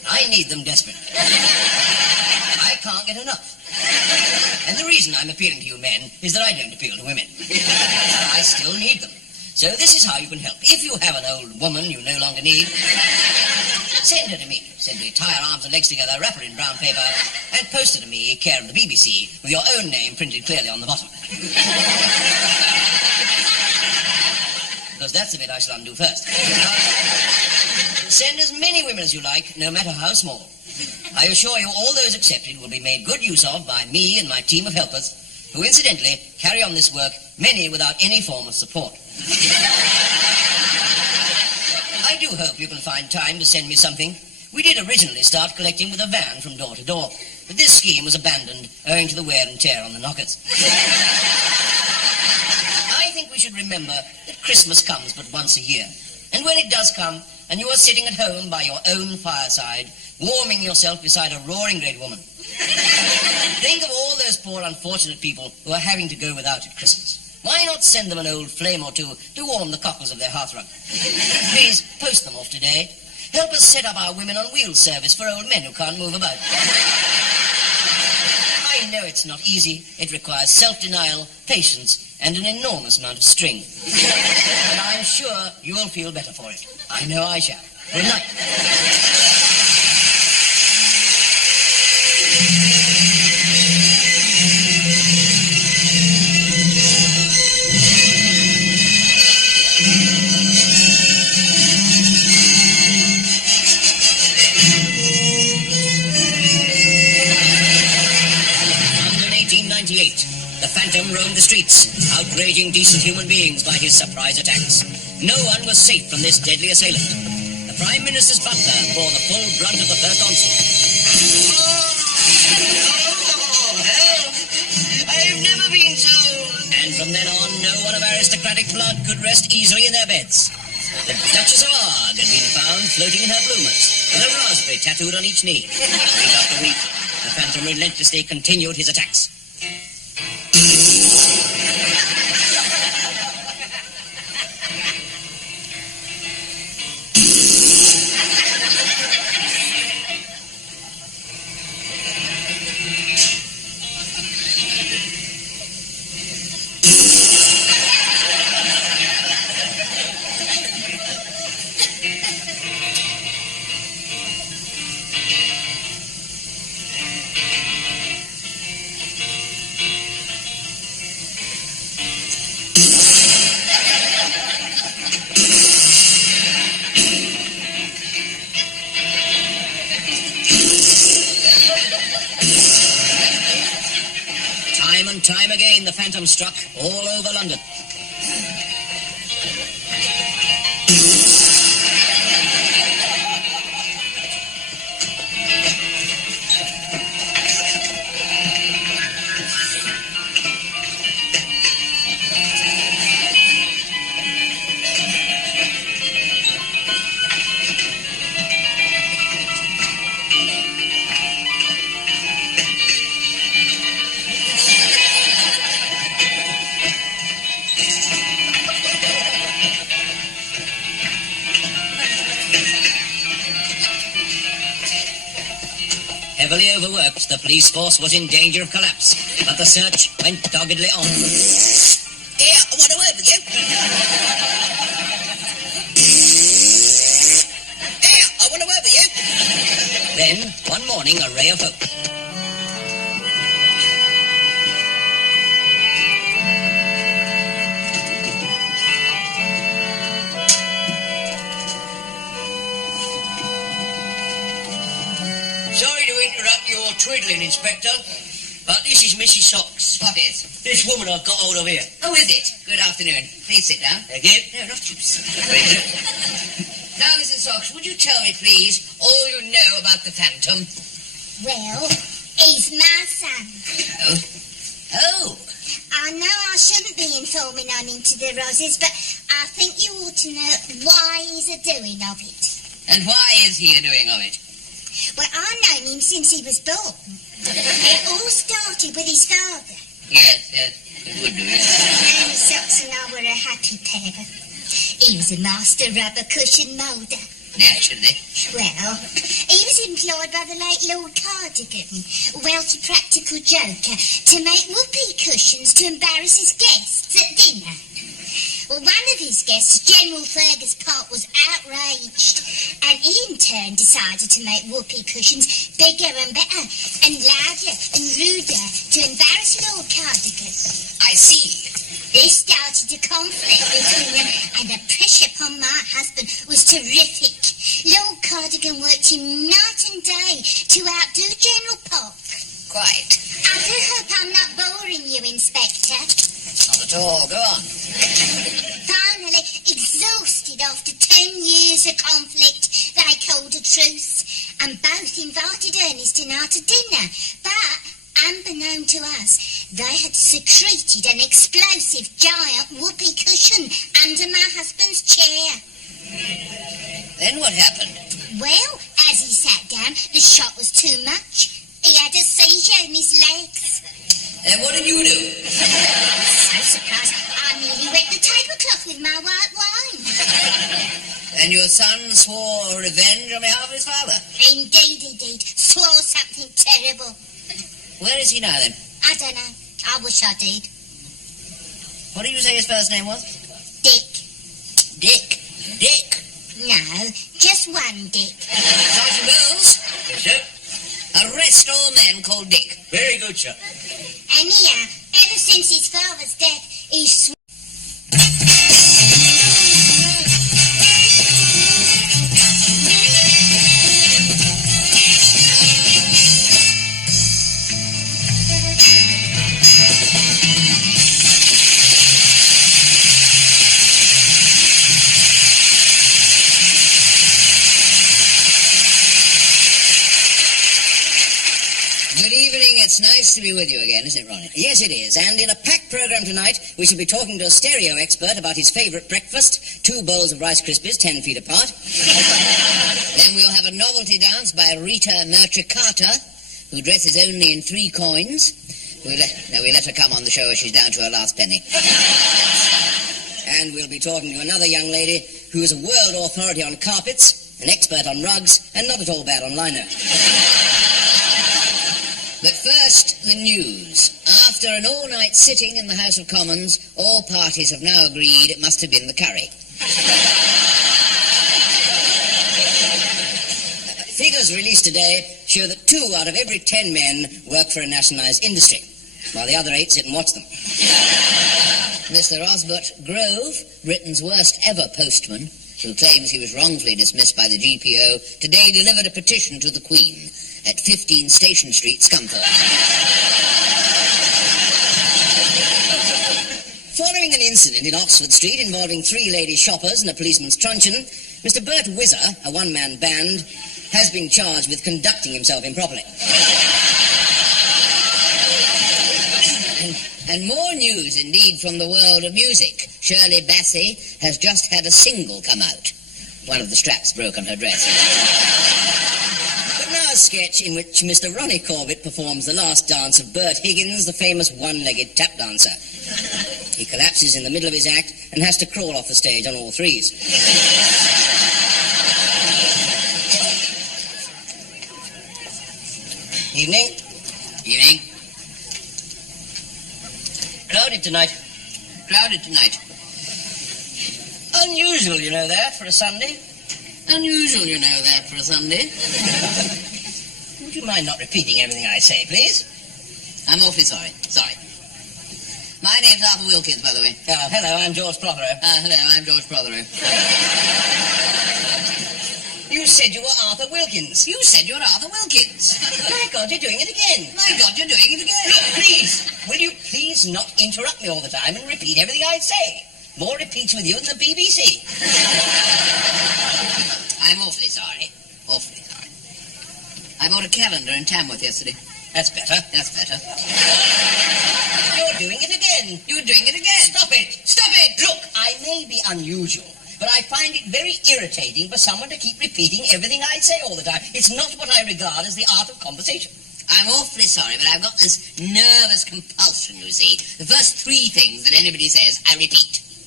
I need them desperately. I can't get enough. And the reason I'm appealing to you men is that I don't appeal to women. I still need them. So this is how you can help. If you have an old woman you no longer need, send her to me. Simply tie her arms and legs together, wrap her in brown paper, and post her to me, care of the BBC, with your own name printed clearly on the bottom. Because that's the bit I shall undo first. Send as many women as you like, no matter how small. I assure you all those accepted will be made good use of by me and my team of helpers, who incidentally carry on this work, many without any form of support. I do hope you can find time to send me something. We did originally start collecting with a van from door to door, but this scheme was abandoned owing to the wear and tear on the knockers. I think we should remember that Christmas comes but once a year, and when it does come, and you are sitting at home by your own fireside, warming yourself beside a roaring great woman, think of all those poor unfortunate people who are having to go without at Christmas. Why not send them an old flame or two to warm the cockles of their hearthrug? Please post them off today. Help us set up our women on wheels service for old men who can't move about. I know it's not easy. It requires self-denial, patience, and an enormous amount of string. But I'm sure you'll feel better for it. I know I shall. Good night. The Phantom roamed the streets, outraging decent human beings by his surprise attacks. No one was safe from this deadly assailant. The Prime Minister's butler bore the full brunt of the first onslaught. Oh, help! I've never been so... And from then on, no one of aristocratic blood could rest easily in their beds. The Duchess of Arg had been found floating in her bloomers, with a raspberry tattooed on each knee. Week after week, the Phantom relentlessly continued his attacks. Time again, the Phantom struck all over London. Heavily overworked, the police force was in danger of collapse, but the search went doggedly on. Here, I want a word with you. Here, I want a word with you. Then, one morning, a ray of hope. Sorry to interrupt your twiddling, Inspector, but this is Mrs. Socks. What is? This woman I've got hold of here. Oh, is it? Good afternoon. Please sit down. Thank you. No, not you, sir. Now, Mrs. Socks, would you tell me, please, all you know about the Phantom? Well, he's my son. Oh? Oh. I know I shouldn't be informing on him to the Roses, but I think you ought to know why he's a-doing of it. And why is he a-doing of it? Well, I've known him since he was born. It all started with his father. Yes, it would do, yes. Annie Socks and I were a happy pair. He was a master rubber cushion moulder. Naturally. Well, he was employed by the late Lord Cardigan, a wealthy practical joker, to make whoopee cushions to embarrass his guests at dinner. Well, one of his guests, General Fergus Park, was outraged, and he in turn decided to make whoopee cushions bigger and better, and louder and ruder to embarrass Lord Cardigan. I see. This started a conflict between them, and the pressure upon my husband was terrific. Lord Cardigan worked him night and day to outdo General Park. Quite. I do hope I'm not boring you, Inspector. Not at all. Go on. Finally, exhausted after 10 years of conflict, they called a truce, and both invited Ernest and I to dinner. But, unbeknown to us, they had secreted an explosive giant whoopee cushion under my husband's chair. Then what happened? Well, as he sat down, the shock was too much. He had a seizure in his legs. And what did you do? So surprised, I nearly wet the tablecloth with my white wine. And your son swore revenge on behalf of his father? Indeed he did. Swore something terrible. Where is he now, then? I don't know. I wish I did. What did you say his first name was? Dick. Dick. Dick. No, just one Dick. Sergeant Wells. Yes, sir. Arrest all men called Dick. Very good, sir. Anyhow, ever since his father's death, he's It's nice to be with you again, isn't it, Ronnie? Yes, it is. And in a packed program tonight, we shall be talking to a stereo expert about his favourite breakfast, 2 bowls of Rice Krispies, 10 feet apart. Then we'll have a novelty dance by Rita Merchicata, who dresses only in 3 coins. We let her come on the show as she's down to her last penny. And we'll be talking to another young lady who is a world authority on carpets, an expert on rugs, and not at all bad on lino. But first, the news. After an all-night sitting in the House of Commons, all parties have now agreed it must have been the curry. Figures released today show that 2 out of every 10 men work for a nationalised industry, while the other 8 sit and watch them. Mr. Osbert Grove, Britain's worst ever postman, who claims he was wrongfully dismissed by the GPO, today delivered a petition to the Queen at 15 Station Street, Scunthorpe. Following an incident in Oxford Street involving 3 lady shoppers and a policeman's truncheon, Mr. Bert Whizzer, a one-man band, has been charged with conducting himself improperly. And more news, indeed, from the world of music. Shirley Bassey has just had a single come out. One of the straps broke on her dress. But now a sketch in which Mr. Ronnie Corbett performs the last dance of Bert Higgins, the famous one-legged tap dancer. He collapses in the middle of his act and has to crawl off the stage on all 3s. Evening. Evening. Crowded tonight. Crowded tonight. Unusual, you know that, for a Sunday. Unusual, you know that, for a Sunday. Would you mind not repeating everything I say, please? I'm awfully sorry. Sorry. My name's Arthur Wilkins, by the way. Oh, hello, I'm George Prothero. Hello, I'm George Prothero. You said you were Arthur Wilkins. You said you were Arthur Wilkins. My God, you're doing it again. My God, you're doing it again. Look, please, will you please not interrupt me all the time and repeat everything I say? More repeats with you than the BBC. I'm awfully sorry. Awfully sorry. I bought a calendar in Tamworth yesterday. That's better. That's better. You're doing it again. You're doing it again. Stop it. Stop it. Look, I may be unusual, but I find it very irritating for someone to keep repeating everything I say all the time. It's not what I regard as the art of conversation. I'm awfully sorry, but I've got this nervous compulsion, you see. The first 3 things that anybody says, I repeat.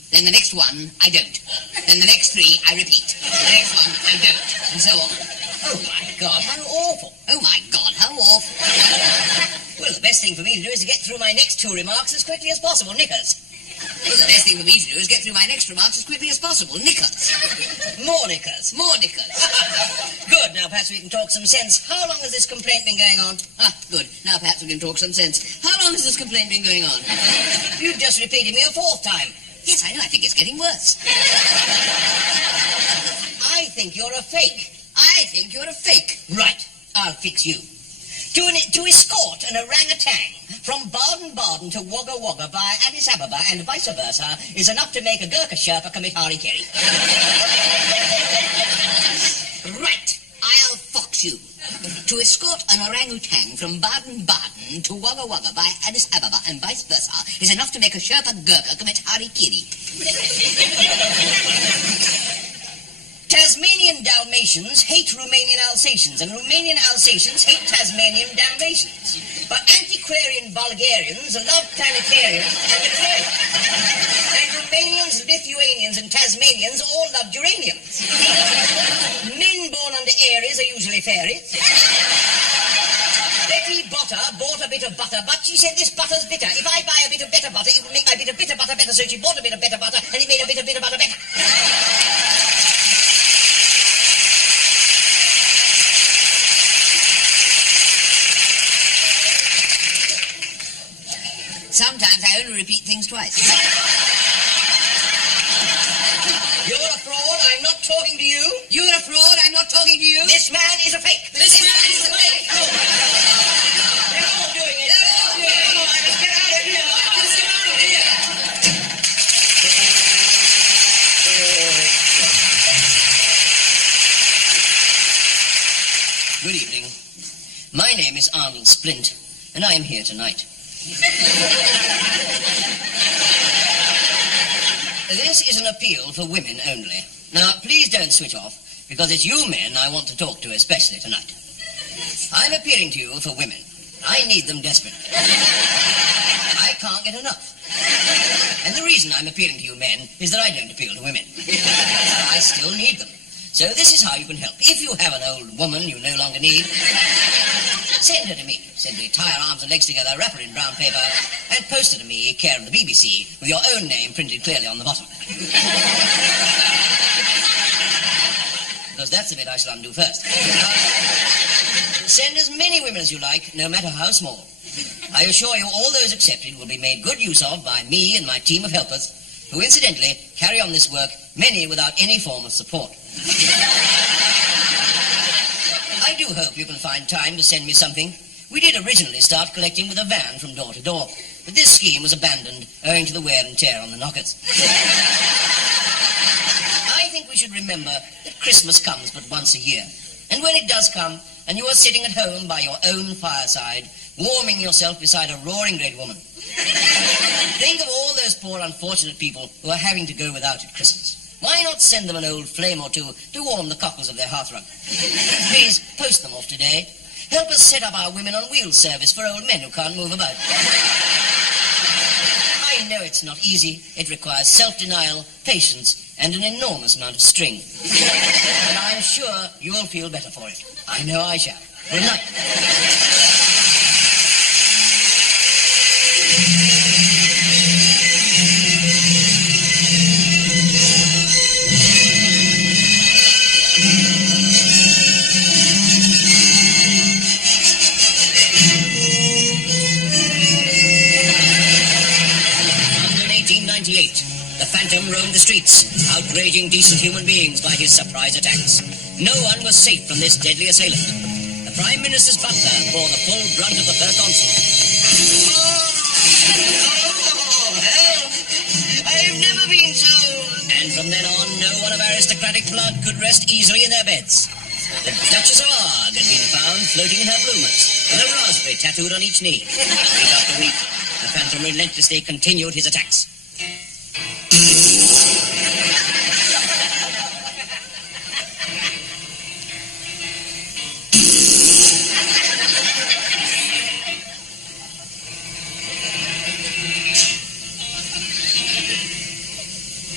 Then the next one, I don't. Then the next three, I repeat. The next one, I don't. And so on. Oh, my God, how awful. Oh, my God, how awful. Well, the best thing for me to do is to get through my next two remarks as quickly as possible. Knickers. Well, the best thing for me to do is get through my next remarks as quickly as possible. Knickers. More knickers. More knickers. Good, now perhaps we can talk some sense. How long has this complaint been going on? Ah, good. Now perhaps we can talk some sense. How long has this complaint been going on? You've just repeated me a fourth time. Yes, I know. I think it's getting worse. I think you're a fake. I think you're a fake. Right, I'll fix you. To escort an orangutan from Baden-Baden to Wagga Wagga via Addis Ababa and vice versa is enough to make a Gurkha Sherpa commit harikiri. Right, I'll fox you. To escort an orangutan from Baden-Baden to Wagga Wagga via Addis Ababa and vice versa is enough to make a Sherpa Gurkha commit harikiri. Tasmanian Dalmatians hate Romanian Alsatians, and Romanian Alsatians hate Tasmanian Dalmatians. But antiquarian Bulgarians love planetarians and aquariums. And Romanians, Lithuanians, and Tasmanians all love geraniums. Men born under Aries are usually fairies. Betty Botter bought a bit of butter, but she said this butter's bitter. If I buy a bit of better butter, it will make my bit of bitter butter better. So she bought a bit of better butter, and it made a bit of bitter butter better. Sometimes I only repeat things twice. You're a fraud. I'm not talking to you. You're a fraud. I'm not talking to you. This man is a fake. This man is a fake. Oh. They're all doing it. They're all doing it. Come on, let's get out of here. Let's get out of here. Good evening. My name is Arnold Splint, and I am here tonight. This is an appeal for women only. Now, please don't switch off, because it's you men I want to talk to especially tonight. I'm appealing to you for women. I need them desperately. I can't get enough. And the reason I'm appealing to you men is that I don't appeal to women. I still need them. So this is how you can help. If you have an old woman you no longer need, send her to me. Simply tie her arms and legs together, wrap her in brown paper, and post her to me, care of the BBC, with your own name printed clearly on the bottom. Because that's the bit I shall undo first. Send as many women as you like, no matter how small. I assure you all those accepted will be made good use of by me and my team of helpers, who incidentally carry on this work, many without any form of support. I do hope you can find time to send me something. We did originally start collecting with a van from door to door, but this scheme was abandoned owing to the wear and tear on the knockers. I think we should remember that Christmas comes but once a year, and when it does come, and you are sitting at home by your own fireside, warming yourself beside a roaring great woman, think of all those poor unfortunate people who are having to go without at Christmas. Why not send them an old flame or two to warm the cockles of their hearthrug? Please post them off today. Help us set up our women on wheels service for old men who can't move about. I know it's not easy. It requires self-denial, patience, and an enormous amount of string. But I'm sure you'll feel better for it. I know I shall. Good night. The Phantom roamed the streets, outraging decent human beings by his surprise attacks. No one was safe from this deadly assailant. The Prime Minister's butler bore the full brunt of the first onslaught. Oh, help! I've never been so... And from then on, no one of aristocratic blood could rest easily in their beds. The Duchess of Arg had been found floating in her bloomers, with a raspberry tattooed on each knee. Week after week, the Phantom relentlessly continued his attacks.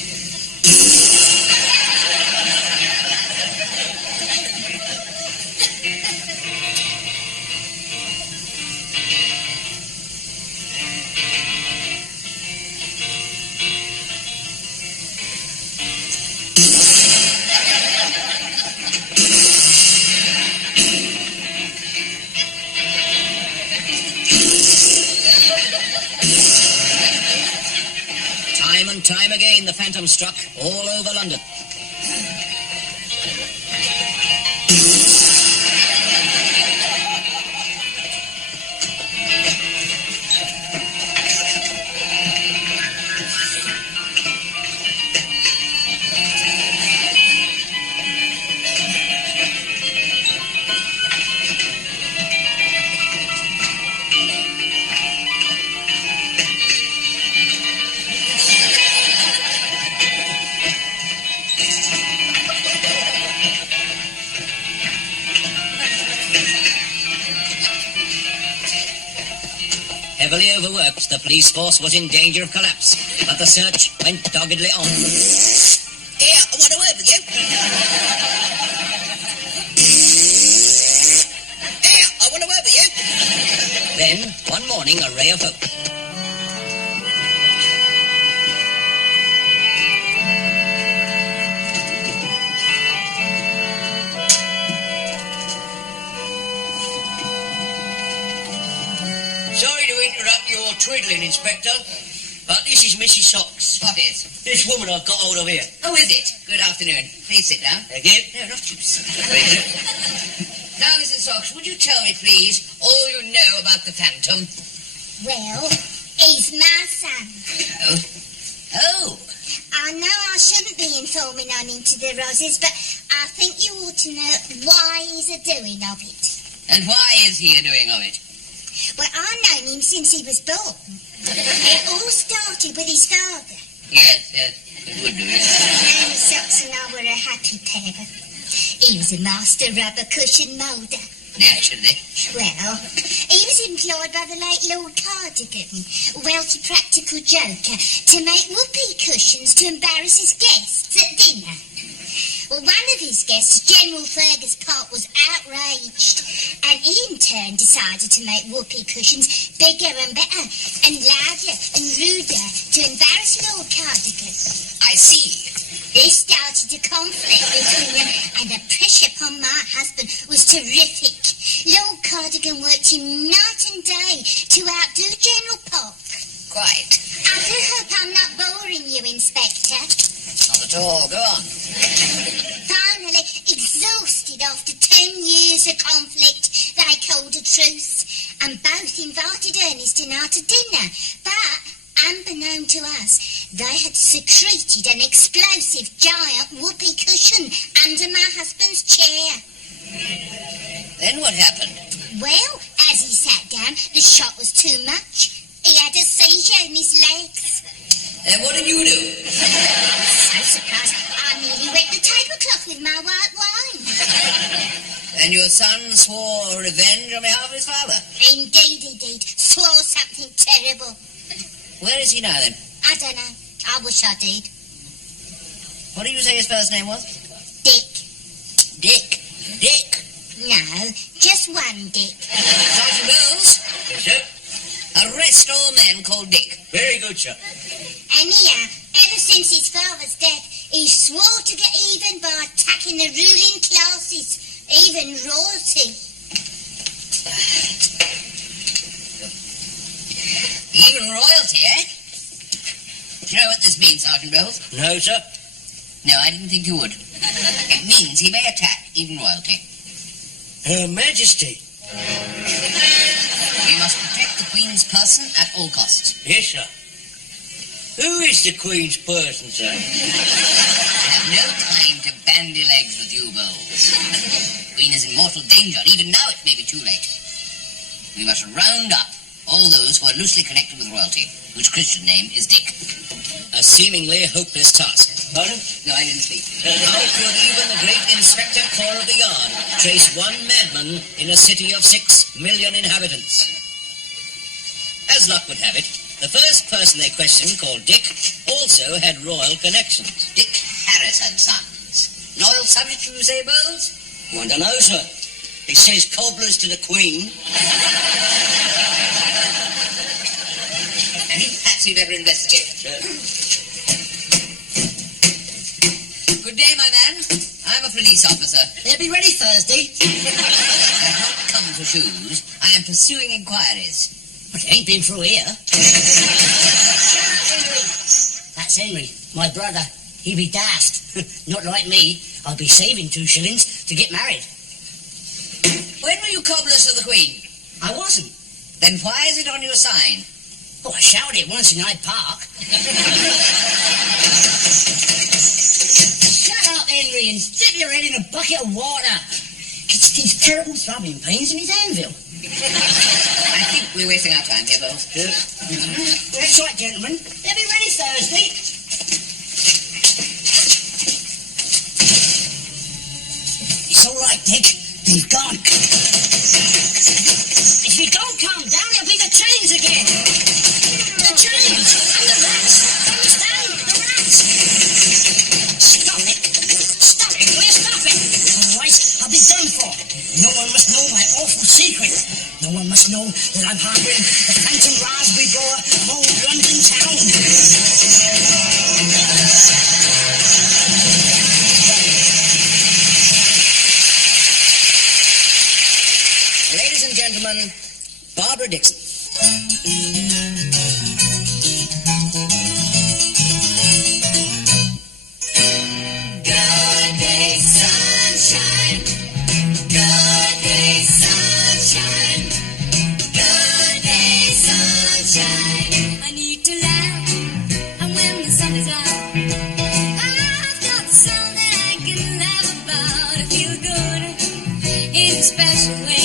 and time again the phantom struck all over London. Heavily overworked, the police force was in danger of collapse, but the search went doggedly on. Here, I want a word with you. Here, I want a word with you. Then, one morning, a ray of hope. Sorry to interrupt your twiddling, Inspector, but this is Mrs. Socks. What is? This woman I've got hold of here. Oh, is it? Good afternoon. Please sit down. Thank you. No, not you, sir. Now, Mrs. Sox, would you tell me, please, all you know about the Phantom? Well, he's my son. Oh. Oh. I know I shouldn't be informing on him to the Roses, but I think you ought to know why he's a doing of it. And why is he a doing of it? Well, I've known him since he was born. It all started with his father. Yes, it would do it. Nanny Socks and I were a happy pair. He was a master rubber cushion moulder. Naturally. Well, he was employed by the late Lord Cardigan, wealthy practical joker, to make whoopee cushions to embarrass his guests at dinner. Well, one of his guests, General Fergus Park, was outraged, and he in turn decided to make whoopee cushions bigger and better, and louder and ruder to embarrass Lord Cardigan. I see. This started a conflict between them, and the pressure upon my husband was terrific. Lord Cardigan worked him night and day to outdo General Park. Quite. I do hope I'm not boring you, Inspector. Not at all. Go on. Finally, exhausted after 10 years of conflict, they called a truce, and both invited Ernest and I to dinner. But, unbeknown to us, they had secreted an explosive giant whoopee cushion under my husband's chair. Then what happened? Well, as he sat down, the shock was too much. He had a seizure in his legs. And what did you do? So surprised, I nearly wet the tablecloth with my white wine. And your son swore revenge on behalf of his father? Indeed he did. Swore something terrible. Where is he now, then? I don't know. I wish I did. What did you say his first name was? Dick. Dick. Dick. No, just one Dick. Sergeant Wells, Yes, sir. arrest all men called Dick. Very good, sir. Anyhow, ever since his father's death, he swore to get even by attacking the ruling classes, even royalty. Even royalty, eh? Do you know what this means, Sergeant Wells? No, sir. No, I didn't think you would. It means he may attack even royalty. Her Majesty. We must protect the Queen's person at all costs. Yes, sir. Who is the Queen's person, sir? I have no time to bandy legs with you, Bowles. The Queen is in mortal danger, and even now it may be too late. We must round up all those who are loosely connected with royalty, whose Christian name is Dick. A seemingly hopeless task. Pardon? No, I didn't speak. How could even the great Inspector Corps of the Yard trace one madman in a city of 6 million inhabitants? As luck would have it, the first person they questioned, called Dick, also had royal connections. Dick Harris and Sons. Loyal subject, you say, Bowles? I don't know, sir. It says cobblers to the Queen. And perhaps we better investigate. Good day, my man. I'm a police officer. They'll be ready Thursday. I have not come for shoes. I am pursuing inquiries. But it ain't been through here. That That's Henry, my brother. He be daft. Not like me. I'll be saving 2 shillings to get married. When were you cobblers to the Queen? I wasn't. Then why is it on your sign? Oh, I shouted it once in Hyde Park. Shut up, Henry, and dip your head in a bucket of water. It's these terrible throbbing pains in his anvil. I think we're wasting our time here, Bowles. That's right, gentlemen. They'll be ready Thursday. It's all right, Dick. They've gone. If you don't calm down, there'll be the chains again. The chains and the rats. Understand? The rats. Stop it. Stop it. Will you stop it? Otherwise, I'll be done for. No one must know my awful secret. No one must know that I'm harboring the phantom raspberry blower of old London town. Ladies and gentlemen, Barbara Dixon. Good day, sunshine. Good day, sunshine. Good day, sunshine. I need to laugh, and when the sun is out, I've got the song that I can laugh about. I feel good in a special way.